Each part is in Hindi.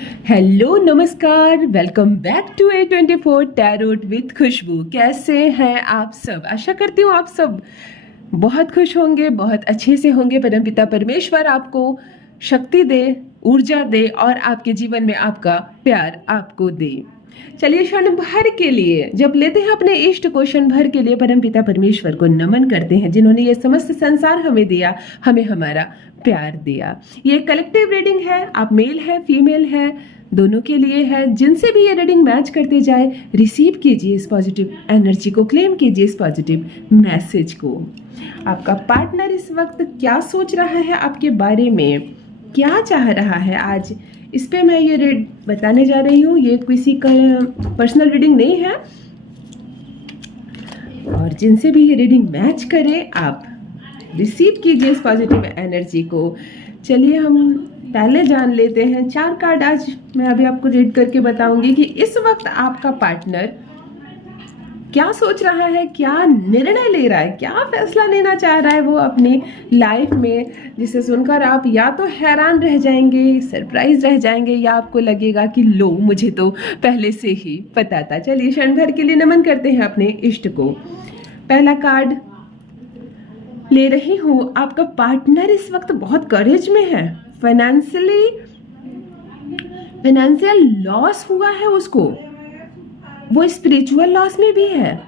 हेलो नमस्कार, welcome back to A24 tarot with Khushbu. कैसे हैं आप सब? आशा करती हूँ आप सब बहुत खुश होंगे, बहुत अच्छे से होंगे। परमपिता परमेश्वर आपको शक्ति दे, ऊर्जा दे और आपके जीवन में आपका प्यार आपको दे। चलिए क्षण भर के लिए जब लेते हैं अपने इष्ट को, क्षण भर के लिए परमपिता परमेश्वर को नमन करते हैं जिन्होंने ये समस्त संसार हमें दिया, हमें हमारा प्यार दिया। ये कलेक्टिव रीडिंग है, आप मेल है फीमेल है दोनों के लिए है। जिनसे भी ये रीडिंग मैच करते जाए, रिसीव कीजिए इस पॉजिटिव एनर्जी को, क्लेम कीजिए इस पॉजिटिव मैसेज को। आपका पार्टनर इस वक्त क्या सोच रहा है आपके बारे में, क्या चाह रहा है, आज इस पे मैं ये रीड बताने जा रही हूँ। ये किसी का पर्सनल रीडिंग नहीं है, और जिनसे भी ये रीडिंग मैच करे आप रिसीव कीजिए इस पॉजिटिव एनर्जी को। चलिए हम पहले जान लेते हैं 4 कार्ड आज मैं अभी आपको रीड करके बताऊंगी कि इस वक्त आपका पार्टनर क्या सोच रहा है, क्या निर्णय ले रहा है, क्या फैसला लेना चाह रहा है वो अपनी लाइफ में, जिसे सुनकर आप या तो हैरान रह जाएंगे, सरप्राइज रह जाएंगे, या आपको लगेगा कि लो मुझे तो पहले से ही पता था। चलिए क्षण भर के लिए नमन करते हैं अपने इष्ट को। पहला कार्ड ले रही हूँ, आपका पार्टनर इस वक्त बहुत करेज में है। फाइनेंशियल लॉस हुआ है उसको, वो स्पिरिचुअल लॉस में भी है,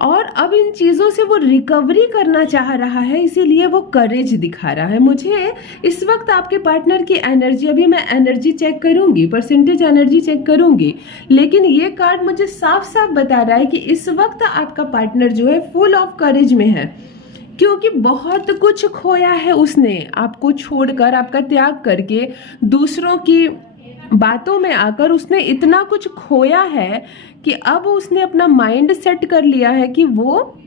और अब इन चीज़ों से वो रिकवरी करना चाह रहा है, इसीलिए वो करेज दिखा रहा है। मुझे इस वक्त आपके पार्टनर की एनर्जी, अभी मैं एनर्जी चेक करूंगी, परसेंटेज एनर्जी चेक करूंगी, लेकिन ये कार्ड मुझे साफ साफ बता रहा है कि इस वक्त आपका पार्टनर जो है फुल ऑफ करेज में है, क्योंकि बहुत कुछ खोया है उसने, आपको छोड़कर, आपका त्याग करके, दूसरों की बातों में आकर उसने इतना कुछ खोया है कि अब उसने अपना माइंड सेट कर लिया है कि वो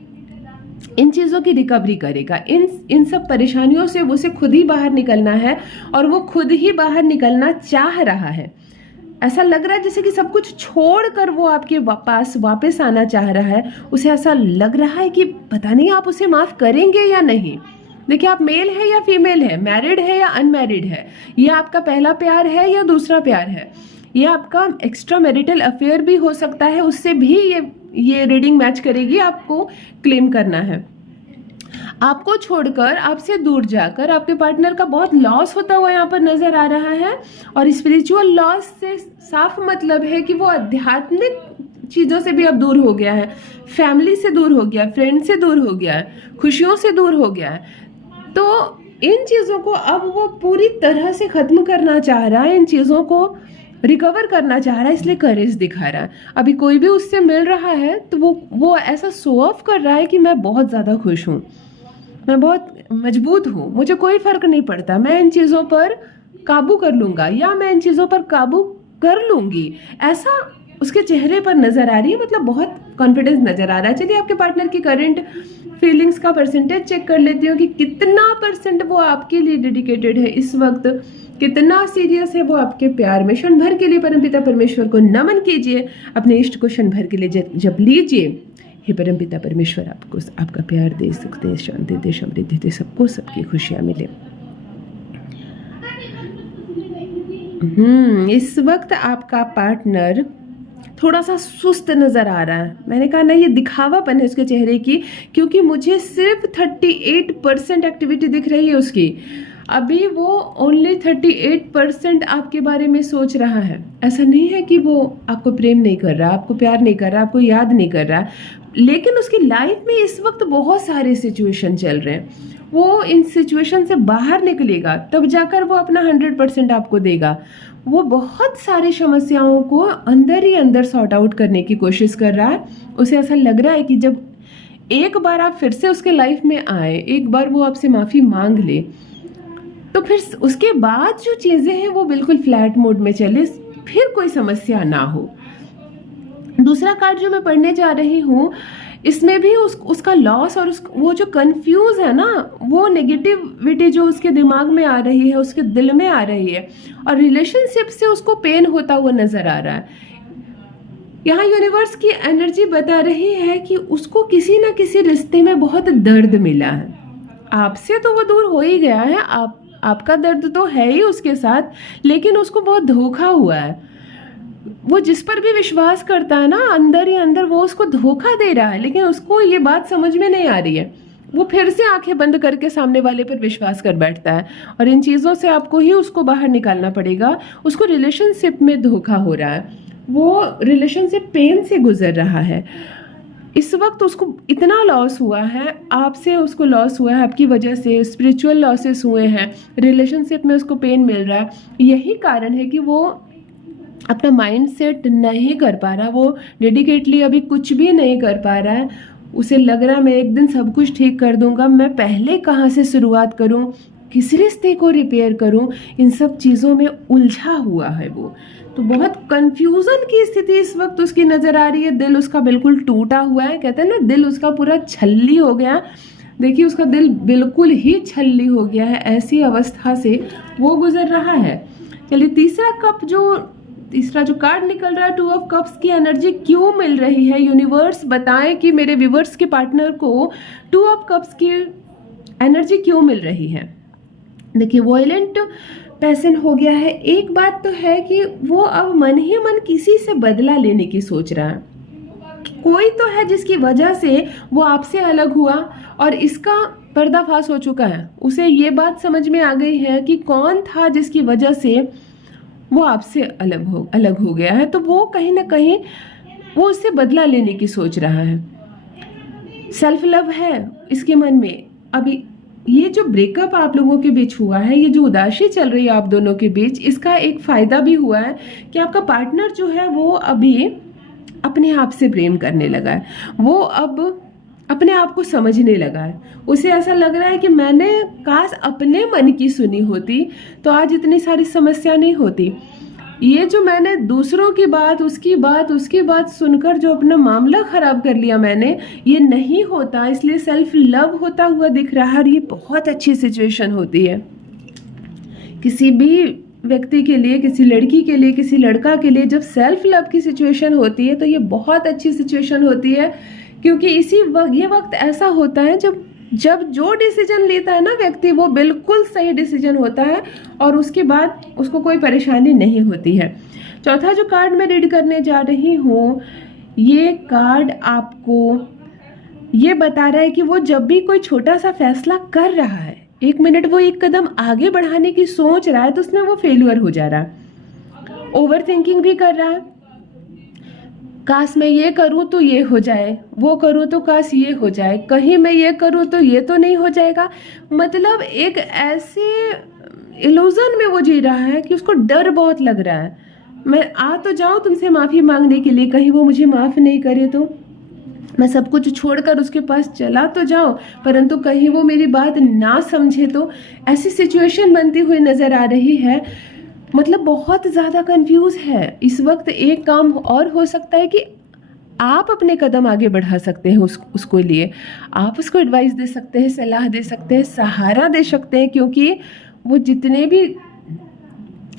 इन चीज़ों की रिकवरी करेगा। इन सब परेशानियों से उसे खुद ही बाहर निकलना है, और वो खुद ही बाहर निकलना चाह रहा है। ऐसा लग रहा है जैसे कि सब कुछ छोड़कर वो आपके पास वापस आना चाह रहा है। उसे ऐसा लग रहा है कि पता नहीं आप उसे माफ़ करेंगे या नहीं। देखिए, आप मेल है या फीमेल है, मैरिड है या अनमैरिड है, ये आपका पहला प्यार है या दूसरा प्यार है, ये आपका एक्स्ट्रा मैरिटल अफेयर भी हो सकता है, उससे भी ये रीडिंग मैच करेगी। आपको क्लेम करना है, आपको छोड़कर, आपसे दूर जाकर आपके पार्टनर का बहुत लॉस होता हुआ यहाँ पर नजर आ रहा है। और स्पिरिचुअल लॉस से साफ मतलब है कि वो आध्यात्मिक चीज़ों से भी अब दूर हो गया है, फैमिली से दूर हो गया, फ्रेंड से दूर हो गया है, खुशियों से दूर हो गया है। तो इन चीज़ों को अब वो पूरी तरह से ख़त्म करना चाह रहा है, इन चीज़ों को रिकवर करना चाह रहा है, इसलिए करेज दिखा रहा है। अभी कोई भी उससे मिल रहा है तो वो ऐसा शो ऑफ कर रहा है कि मैं बहुत ज़्यादा खुश हूँ, मैं बहुत मजबूत हूँ, मुझे कोई फ़र्क नहीं पड़ता, मैं इन चीज़ों पर काबू कर लूँगा, या मैं इन चीज़ों पर काबू कर लूँगी, ऐसा उसके चेहरे पर नज़र आ रही है। मतलब बहुत कॉन्फिडेंस नज़र आ रहा है। चलिए आपके पार्टनर की करंट फीलिंग्स का परसेंटेज चेक कर लेती हूँ कि कितना % वो आपके लिए डेडिकेटेड है इस वक्त, कितना सीरियस है वो आपके प्यार में। क्षण भर के लिए परमपिता परमेश्वर को नमन कीजिए, अपने इष्ट को क्षण भर के लिए जब लीजिए। हे परमपिता परमेश्वर, आपको आपका प्यार दे, सुख दे, शांति दे, समृद्धि दे, सबको सबकी खुशियाँ मिले। इस वक्त आपका पार्टनर थोड़ा सा सुस्त नज़र आ रहा है। मैंने कहा ना, ये दिखावापन है उसके चेहरे की, क्योंकि मुझे सिर्फ 38% एक्टिविटी दिख रही है उसकी। अभी वो ओनली 38% आपके बारे में सोच रहा है। ऐसा नहीं है कि वो आपको प्रेम नहीं कर रहा, आपको प्यार नहीं कर रहा, आपको याद नहीं कर रहा, लेकिन उसकी लाइफ में इस वक्त बहुत सारे सिचुएशन चल रहे हैं। वो इन सिचुएशन से बाहर निकलेगा तब जाकर वो अपना 100% आपको देगा। वो बहुत सारी समस्याओं को अंदर ही अंदर सॉर्ट आउट करने की कोशिश कर रहा है। उसे ऐसा लग रहा है कि जब एक बार आप फिर से उसके लाइफ में आए, एक बार वो आपसे माफ़ी मांग ले, तो फिर उसके बाद जो चीज़ें हैं वो बिल्कुल फ्लैट मोड में चले, फिर कोई समस्या ना हो। दूसरा कार्ड जो मैं पढ़ने जा रही हूँ, इसमें भी उसका लॉस और वो जो कंफ्यूज है ना, वो नेगेटिविटी जो उसके दिमाग में आ रही है, उसके दिल में आ रही है, और रिलेशनशिप से उसको पेन होता हुआ नजर आ रहा है। यहाँ यूनिवर्स की एनर्जी बता रही है कि उसको किसी ना किसी रिश्ते में बहुत दर्द मिला है। आपसे तो वो दूर हो ही गया है, आप आपका दर्द तो है ही उसके साथ, लेकिन उसको बहुत धोखा हुआ है। वो जिस पर भी विश्वास करता है ना, अंदर ही अंदर वो उसको धोखा दे रहा है, लेकिन उसको ये बात समझ में नहीं आ रही है। वो फिर से आंखें बंद करके सामने वाले पर विश्वास कर बैठता है, और इन चीज़ों से आपको ही उसको बाहर निकालना पड़ेगा। उसको रिलेशनशिप में धोखा हो रहा है, वो रिलेशनशिप पेन से गुजर रहा है। इस वक्त उसको इतना लॉस हुआ है, आपसे उसको लॉस हुआ है, आपकी वजह से स्पिरिचुअल लॉसेस हुए हैं, रिलेशनशिप में उसको पेन मिल रहा है। यही कारण है कि वो अपना माइंड सेट नहीं कर पा रहा, वो डेडिकेटली अभी कुछ भी नहीं कर पा रहा है। उसे लग रहा है मैं एक दिन सब कुछ ठीक कर दूंगा, मैं पहले कहाँ से शुरुआत करूं, किस रिश्ते को रिपेयर करूं, इन सब चीज़ों में उलझा हुआ है वो। तो बहुत कंफ्यूजन की स्थिति इस वक्त उसकी नज़र आ रही है। दिल उसका बिल्कुल टूटा हुआ है, कहते हैं ना दिल उसका पूरा छल्ली हो गया। देखिए उसका दिल बिल्कुल ही छल्ली हो गया है, ऐसी अवस्था से वो गुजर रहा है। चलिए तीसरा जो कार्ड निकल रहा है, 2 ऑफ कप्स की एनर्जी क्यों मिल रही है, यूनिवर्स बताएं कि मेरे व्यूवर्स के पार्टनर को 2 ऑफ कप्स की एनर्जी क्यों मिल रही है। देखिए वॉयलेंट पैसन हो गया है। एक बात तो है कि वो अब मन ही मन किसी से बदला लेने की सोच रहा है। कोई तो है जिसकी वजह से वो आपसे अलग हुआ, और इसका पर्दाफाश हो चुका है। उसे ये बात समझ में आ गई है कि कौन था जिसकी वजह से वो आपसे अलग हो गया है। तो वो कहीं ना कहीं वो उससे बदला लेने की सोच रहा है। सेल्फ लव है इसके मन में। अभी ये जो ब्रेकअप आप लोगों के बीच हुआ है, ये जो उदासी चल रही है आप दोनों के बीच, इसका एक फायदा भी हुआ है कि आपका पार्टनर जो है वो अभी अपने आप से प्रेम करने लगा है। वो अब अपने आप को समझने लगा है। उसे ऐसा लग रहा है कि मैंने काश अपने मन की सुनी होती तो आज इतनी सारी समस्या नहीं होती। ये जो मैंने दूसरों की बात, उसकी बात सुनकर जो अपना मामला खराब कर लिया मैंने, ये नहीं होता। इसलिए सेल्फ लव होता हुआ दिख रहा है, और ये बहुत अच्छी सिचुएशन होती है किसी भी व्यक्ति के लिए, किसी लड़की के लिए, किसी लड़का के लिए। जब सेल्फ लव की सिचुएशन होती है तो ये बहुत अच्छी सिचुएशन होती है, क्योंकि ये वक्त ऐसा होता है जब जो डिसीजन लेता है ना व्यक्ति, वो बिल्कुल सही डिसीजन होता है, और उसके बाद उसको कोई परेशानी नहीं होती है। चौथा जो कार्ड मैं रीड करने जा रही हूँ, ये कार्ड आपको ये बता रहा है कि वो जब भी कोई छोटा सा फैसला कर रहा है, एक मिनट वो एक कदम आगे बढ़ाने की सोच रहा है, तो उसमें वो फेल्यूर हो जा रहा है। ओवर थिंकिंग भी कर रहा है, काश मैं ये करूं तो ये हो जाए, वो करूं तो काश ये हो जाए, कहीं मैं ये करूं तो ये तो नहीं हो जाएगा। मतलब एक ऐसे इल्यूजन में वो जी रहा है कि उसको डर बहुत लग रहा है। मैं आ तो जाऊं तुमसे माफ़ी मांगने के लिए, कहीं वो मुझे माफ़ नहीं करे तो। मैं सब कुछ छोड़कर उसके पास चला तो जाऊं, परंतु कहीं वो मेरी बात ना समझे तो। ऐसी सिचुएशन बनती हुई नज़र आ रही है। मतलब बहुत ज़्यादा कंफ्यूज है इस वक्त। एक काम और हो सकता है कि आप अपने कदम आगे बढ़ा सकते हैं उसको लिए। आप उसको एडवाइस दे सकते हैं, सलाह दे सकते हैं, सहारा दे सकते हैं, क्योंकि वो जितने भी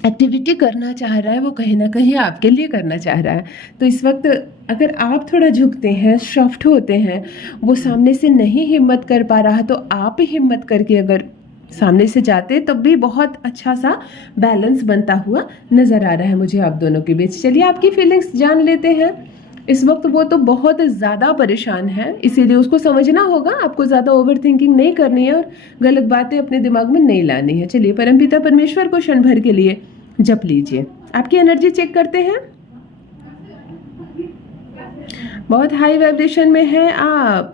एक्टिविटी करना चाह रहा है वो कहीं ना कहीं आपके लिए करना चाह रहा है। तो इस वक्त अगर आप थोड़ा झुकते हैं, सॉफ्ट होते हैं, वो सामने से नहीं हिम्मत कर पा रहा, तो आप हिम्मत करके अगर सामने से जाते तब भी बहुत अच्छा सा बैलेंस बनता हुआ नज़र आ रहा है मुझे आप दोनों के बीच। चलिए आपकी फीलिंग्स जान लेते हैं। इस वक्त वो तो बहुत ज़्यादा परेशान है, इसीलिए उसको समझना होगा आपको ज़्यादा ओवर थिंकिंग नहीं करनी है और गलत बातें अपने दिमाग में नहीं लानी है। चलिए परमपिता परमेश्वर को क्षण भर के लिए जप लीजिए। आपकी एनर्जी चेक करते हैं। बहुत हाई वाइब्रेशन में है आप।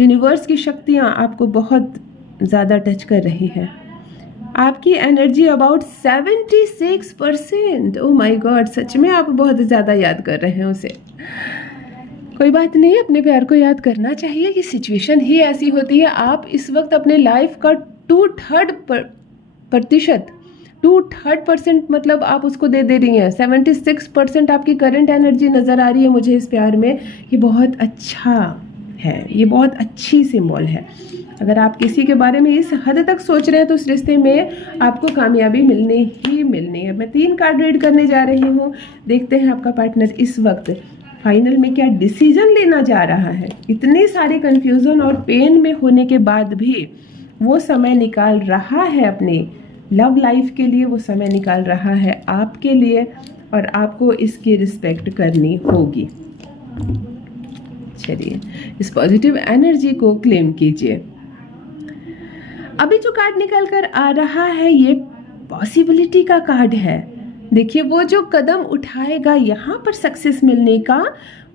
यूनिवर्स की शक्तियाँ आपको बहुत ज़्यादा टच कर रही है। आपकी energy about 76%। Oh my god, सच में आप बहुत ज़्यादा याद कर रहे हैं उसे। कोई बात नहीं, अपने प्यार को याद करना चाहिए, ये सिचुएशन ही ऐसी होती है। आप इस वक्त अपने लाइफ का 2/3% मतलब आप उसको दे रही हैं। 76% आपकी करंट एनर्जी नज़र आ रही है मुझे इस प्यार में। ये बहुत अच्छा है, ये बहुत अच्छी सिंबल है। अगर आप किसी के बारे में इस हद तक सोच रहे हैं तो उस रिश्ते में आपको कामयाबी मिलनी ही मिलनी है। मैं 3 कार्ड रीड करने जा रही हूँ। देखते हैं आपका पार्टनर इस वक्त फाइनल में क्या डिसीजन लेना जा रहा है। इतने सारे कंफ्यूजन और पेन में होने के बाद भी वो समय निकाल रहा है अपने लव लाइफ के लिए वो समय निकाल रहा है आपके लिए, और आपको इसकी रिस्पेक्ट करनी होगी। चलिए, इस पॉजिटिव एनर्जी को क्लेम कीजिए। अभी जो कार्ड निकल कर आ रहा है ये पॉसिबिलिटी का कार्ड है। देखिए, वो जो कदम उठाएगा यहाँ पर सक्सेस मिलने का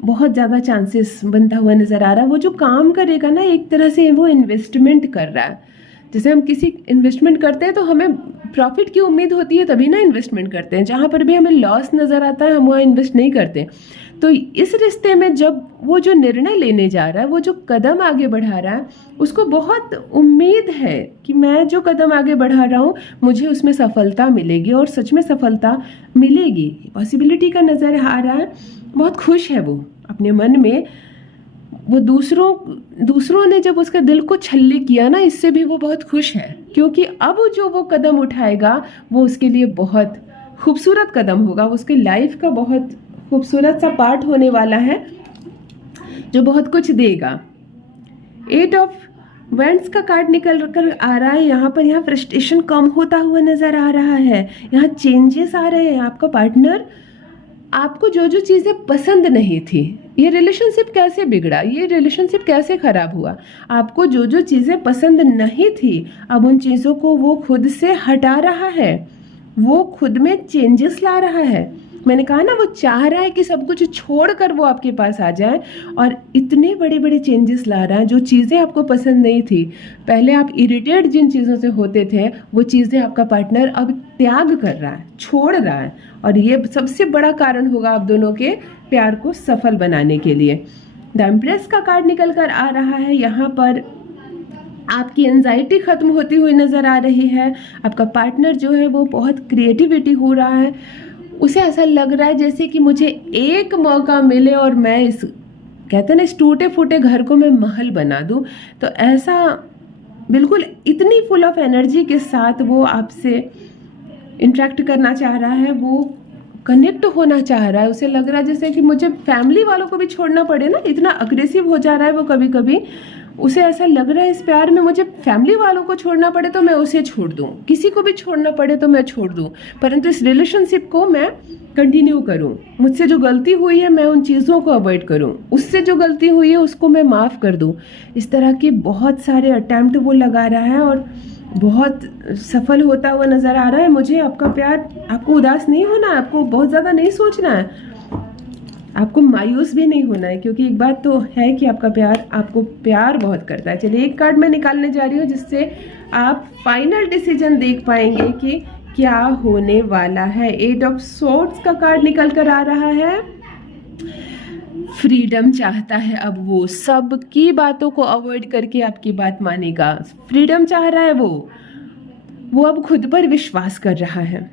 बहुत ज़्यादा चांसेस बनता हुआ नज़र आ रहा है। वो जो काम करेगा ना, एक तरह से वो इन्वेस्टमेंट कर रहा है। जैसे हम किसी इन्वेस्टमेंट करते हैं तो हमें प्रॉफिट की उम्मीद होती है, तभी ना इन्वेस्टमेंट करते हैं। जहाँ पर भी हमें लॉस नज़र आता है हम वहाँ इन्वेस्ट नहीं करते। तो इस रिश्ते में जब वो जो निर्णय लेने जा रहा है, वो जो कदम आगे बढ़ा रहा है, उसको बहुत उम्मीद है कि मैं जो कदम आगे बढ़ा रहा हूँ मुझे उसमें सफलता मिलेगी, और सच में सफलता मिलेगी। पॉसिबिलिटी का नज़र आ रहा है। बहुत खुश है वो अपने मन में। वो दूसरों ने जब उसका दिल को छल्ले किया ना, इससे भी वो बहुत खुश है, क्योंकि अब जो वो कदम उठाएगा वो उसके लिए बहुत खूबसूरत कदम होगा। उसके लाइफ का बहुत खूबसूरत सा पार्ट होने वाला है जो बहुत कुछ देगा। 8 ऑफ वेंड्स का कार्ड निकल कर आ रहा है। यहाँ फ्रस्ट्रेशन कम होता हुआ नज़र आ रहा है। यहाँ चेंजेस आ रहे हैं। आपका पार्टनर आपको जो जो चीज़ें पसंद नहीं थी, ये रिलेशनशिप कैसे बिगड़ा, ये रिलेशनशिप कैसे ख़राब हुआ, आपको जो जो चीज़ें पसंद नहीं थी, अब उन चीज़ों को वो खुद से हटा रहा है। वो खुद में चेंजेस ला रहा है। मैंने कहा ना, वो चाह रहा है कि सब कुछ छोड़कर वो आपके पास आ जाए, और इतने बड़े बड़े चेंजेस ला रहा है। जो चीज़ें आपको पसंद नहीं थी, पहले आप इरिटेट जिन चीज़ों से होते थे, वो चीज़ें आपका पार्टनर अब त्याग कर रहा है, छोड़ रहा है, और ये सबसे बड़ा कारण होगा आप दोनों के प्यार को सफल बनाने के लिए। द एम्प्रेस का कार्ड निकल कर आ रहा है। यहाँ पर आपकी एंजाइटी ख़त्म होती हुई नज़र आ रही है। आपका पार्टनर जो है वो बहुत क्रिएटिविटी हो रहा है। उसे ऐसा लग रहा है जैसे कि मुझे एक मौका मिले और मैं इस, कहते हैं ना, इस टूटे फूटे घर को मैं महल बना दूं। तो ऐसा बिल्कुल इतनी फुल ऑफ एनर्जी के साथ वो आपसे इंटरेक्ट करना चाह रहा है, वो कनेक्ट होना चाह रहा है। उसे लग रहा है जैसे कि मुझे फैमिली वालों को भी छोड़ना पड़े ना, इतना अग्रेसिव हो जा रहा है वो कभी कभी। उसे ऐसा लग रहा है इस प्यार में मुझे फैमिली वालों को छोड़ना पड़े तो मैं उसे छोड़ दूं, किसी को भी छोड़ना पड़े तो मैं छोड़ दूं, परंतु इस रिलेशनशिप को मैं कंटिन्यू करूं। मुझसे जो गलती हुई है मैं उन चीज़ों को अवॉइड करूं, उससे जो गलती हुई है उसको मैं माफ़ कर दूं। इस तरह के बहुत सारे अटैम्प्ट वो लगा रहा है और बहुत सफल होता हुआ नज़र आ रहा है। मुझे आपका प्यार, आपको उदास नहीं होना है, आपको बहुत ज़्यादा नहीं सोचना है, आपको मायूस भी नहीं होना है, क्योंकि एक बात तो है कि आपका प्यार आपको प्यार बहुत करता है। चलिए, एक कार्ड मैं निकालने जा रही हूँ जिससे आप फाइनल डिसीजन देख पाएंगे कि क्या होने वाला है। 8 ऑफ सोर्ड्स का कार्ड निकल कर आ रहा है। फ्रीडम चाहता है अब वो, सबकी बातों को अवॉइड करके आपकी बात मानेगा। फ्रीडम चाह रहा है वो अब खुद पर विश्वास कर रहा है।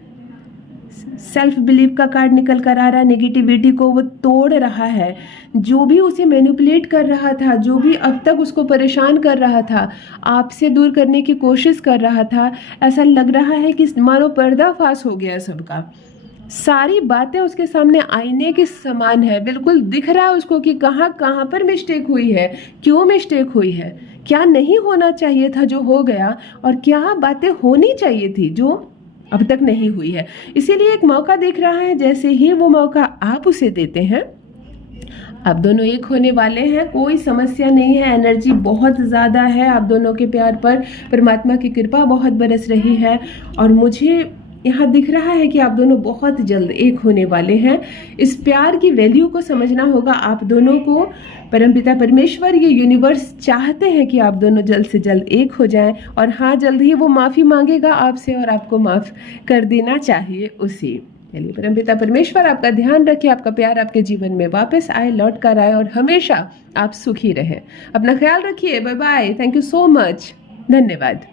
सेल्फ बिलीव का कार्ड निकल कर आ रहा है। नेगेटिविटी को वो तोड़ रहा है। जो भी उसे मैनिपुलेट कर रहा था, जो भी अब तक उसको परेशान कर रहा था, आपसे दूर करने की कोशिश कर रहा था, ऐसा लग रहा है कि मानो पर्दाफाश हो गया सबका। सारी बातें उसके सामने आईने के समान है। बिल्कुल दिख रहा है उसको कि कहाँ कहाँ पर मिस्टेक हुई है, क्यों मिस्टेक हुई है, क्या नहीं होना चाहिए था जो हो गया, और क्या बातें होनी चाहिए थी जो अब तक नहीं हुई है। इसीलिए एक मौका देख रहा है। जैसे ही वो मौका आप उसे देते हैं, आप दोनों एक होने वाले हैं। कोई समस्या नहीं है, एनर्जी बहुत ज़्यादा है आप दोनों के प्यार पर। परमात्मा की कृपा बहुत बरस रही है, और मुझे यहाँ दिख रहा है कि आप दोनों बहुत जल्द एक होने वाले हैं। इस प्यार की वैल्यू को समझना होगा आप दोनों को। परमपिता परमेश्वर, ये यूनिवर्स चाहते हैं कि आप दोनों जल्द से जल्द एक हो जाएं, और हाँ, जल्द ही वो माफ़ी मांगेगा आपसे और आपको माफ़ कर देना चाहिए उसे। चलिए, परमपिता परमेश्वर आपका ध्यान रखे, आपका प्यार आपके जीवन में वापस आए, लौट कर आए, और हमेशा आप सुखी रहें। अपना ख्याल रखिए। Bye bye. Thank you so much. धन्यवाद।